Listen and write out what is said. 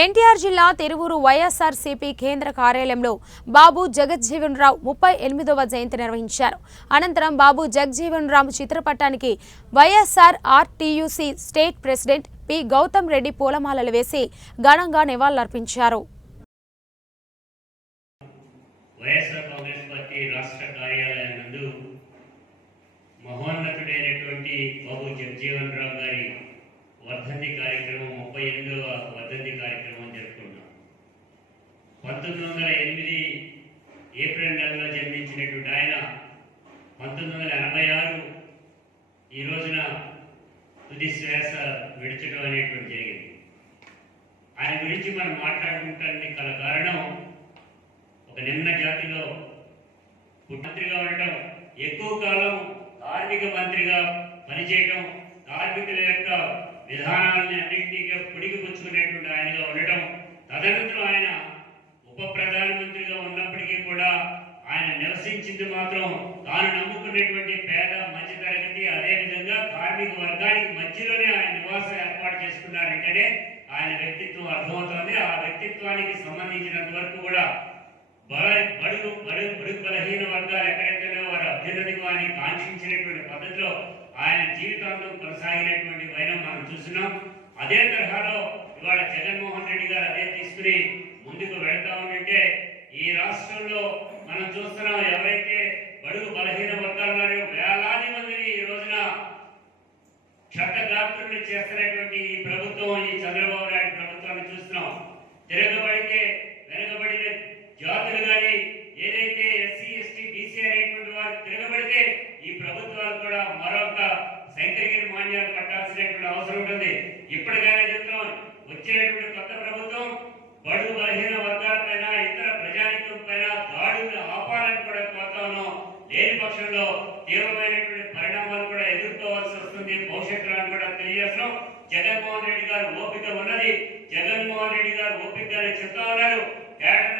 ఎన్టీఆర్ జిల్లా తిరువూరు వైఎస్ఆర్సీపీ కేంద్ర కార్యాలయంలో బాబు జగజ్జీవన్ రావు 38వ జయంతి నిర్వహించారు. అనంతరం బాబు జగజ్జీవన్ రావు చిత్రపటానికి YSR RTUC state president P Gautam Reddy పూలమాలలు వేసి ఘనంగా నివాళులర్పించారు. మహోన్నతుడైనటువంటి బాబు జగజ్జీవన్ రావు గారి వర్ధంతి కార్యక్రమం 38వ వర్ధంతి కార్యక్రమం జరుపుకున్నాం. 1908 ఏప్రిల్ నెలలో జన్మించినటువంటి ఆయన 1986 ఈ రోజున తుది శ్వాస విడిచడం అనేటువంటి జరిగింది. ఆయన గురించి మనం మాట్లాడుకుంటానికి గల కారణం ఒక నిమ్న జాతిలో మంత్రిగా ఉండటం, ఎక్కువ కాలం కార్మిక మంత్రిగా పనిచేయటం, కార్మికుల యొక్క విధానాలని అన్నింటిగా పుడిగిపుచ్చుకునేటువంటి ఆయనగా ఉండటం, తదనంతరం ఆయన ఉప ప్రధానమంత్రిగా ఉన్నప్పటికీ కూడా ఆయన నివసించింది మాత్రం తాను నమ్ముకునేటువంటి పేద మధ్యతరగతి అదేవిధంగా కార్మిక వర్గానికి మధ్యలోనే ఆయన నివాసం ఏర్పాటు చేసుకున్నారంటేనే ఆయన వ్యక్తిత్వం అర్థమవుతోంది. ఆ వ్యక్తిత్వానికి సంబంధించినంత వరకు కూడా బడుగు బలహీన వర్గాలు ఎక్కడైతేనే వారి అభ్యున్నతికి వారిని కాంక్షించినటువంటి పద్ధతిలో ఆయన జీవితాంతం కొనసాగినటువంటి వైనం మనం చూస్తున్నాం. అదే తరహాలో ఇవాళ జగన్మోహన్ రెడ్డి గారు అదే తీసుకుని ముందుకు వెళ్తా ఉంటే ఈ రాష్ట్రంలో మనం చూస్తున్నాం, ఎవరైతే బడుగు బలహీన వర్గాలు ఉన్నారో వేలాది మందిని ఈ రోజున చట్టగాత్రులు చేస్తున్నటువంటి ఈ ప్రభుత్వం, ఈ చంద్రబాబు నాయుడు ప్రభుత్వాన్ని చూస్తున్నాం. తిరగబడితే వెనుకబడిన జాతులు కానీ ఏదైతే ఎస్సీ ఎస్టీ బీసీ అనేటువంటి వారు తిరగబడితే ఈ ప్రభుత్వాలు కూడా మరొక శంకరగిరి మాన్యాలు పట్టాల్సినటువంటి అవసరం ఉంటుంది. ఇప్పటికైనా చెప్తాం, వచ్చేటువంటి కొత్త ప్రభుత్వం బడుగు బలహీన వర్గాల పైన ఇతర ప్రజానికం పైన దాడులను ఆపాలని కూడా కోరుతా ఉన్నాం. లేని పక్షంలో తీవ్రమైనటువంటి పరిణామాలు కూడా ఎదుర్కోవాల్సి వస్తుంది భవిష్యత్తులో కూడా తెలియజేస్తున్నాం. జగన్మోహన్ రెడ్డి గారు ఓపిక ఉన్నది, జగన్మోహన్ రెడ్డి గారు ఓపికగానే చెప్తా ఉన్నారు.